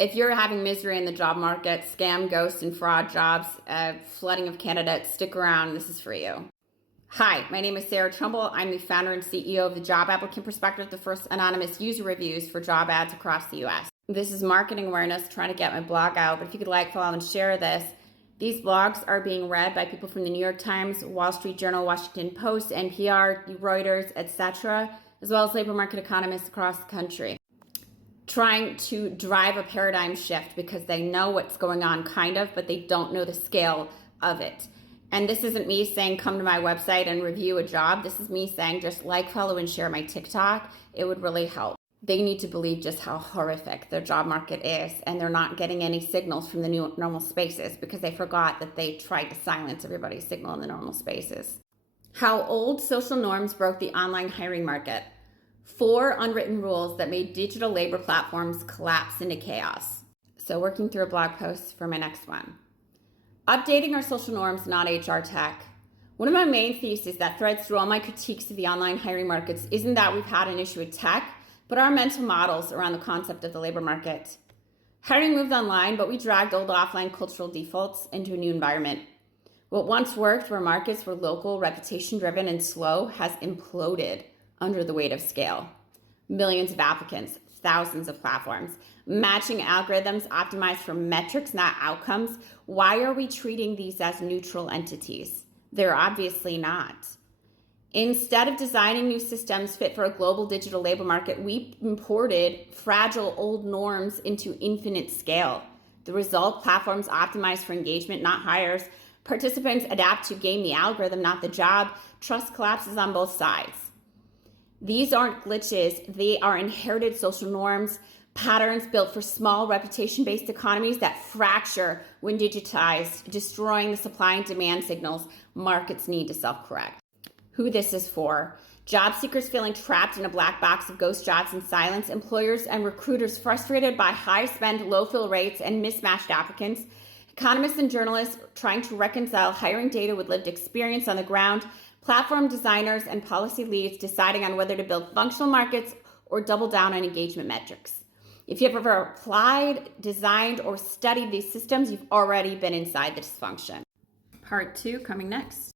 If you're having misery in the job market, scam, ghost, and fraud jobs, flooding of candidates, stick around. This is for you. Hi, my name is Sarah Trumbull. I'm the founder and CEO of the Job Applicant Perspective, the first anonymous user reviews for job ads across the US. This is marketing awareness, trying to get my blog out, but if you could like, follow, and share this. These blogs are being read by people from the New York Times, Wall Street Journal, Washington Post, NPR, Reuters, etc., as well as labor market economists across the country, trying to drive a paradigm shift because they know what's going on, kind of, but they don't know the scale of it. And this isn't me saying come to my website and review a job. This is me saying just like, follow, and share my TikTok. It would really help. They need to believe just how horrific their job market is, and they're not getting any signals from the new normal spaces because they forgot that they tried to silence everybody's signal in the normal spaces. How old social norms broke the online hiring market. 4 unwritten rules that made digital labor platforms collapse into chaos. So working through a blog post for my next one. Updating our social norms, not HR tech. One of my main theses that threads through all my critiques of the online hiring markets isn't that we've had an issue with tech, but our mental models around the concept of the labor market. Hiring moved online, but we dragged old offline cultural defaults into a new environment. What once worked, where markets were local, reputation-driven, and slow, has imploded under the weight of scale. Millions of applicants, thousands of platforms, matching algorithms optimized for metrics, not outcomes. Why are we treating these as neutral entities? They're obviously not. Instead of designing new systems fit for a global digital labor market, we imported fragile old norms into infinite scale. The result, platforms optimized for engagement, not hires. Participants adapt to game the algorithm, not the job. Trust collapses on both sides. These aren't glitches. They are inherited social norms, patterns built for small reputation-based economies that fracture when digitized, destroying the supply and demand signals markets need to self-correct. Who this is for. Job seekers feeling trapped in a black box of ghost jobs and silence, employers and recruiters frustrated by high spend, low fill rates, and mismatched applicants, economists and journalists trying to reconcile hiring data with lived experience on the ground, platform designers and policy leads deciding on whether to build functional markets or double down on engagement metrics. If you've ever applied, designed, or studied these systems, you've already been inside the dysfunction. Part 2 coming next.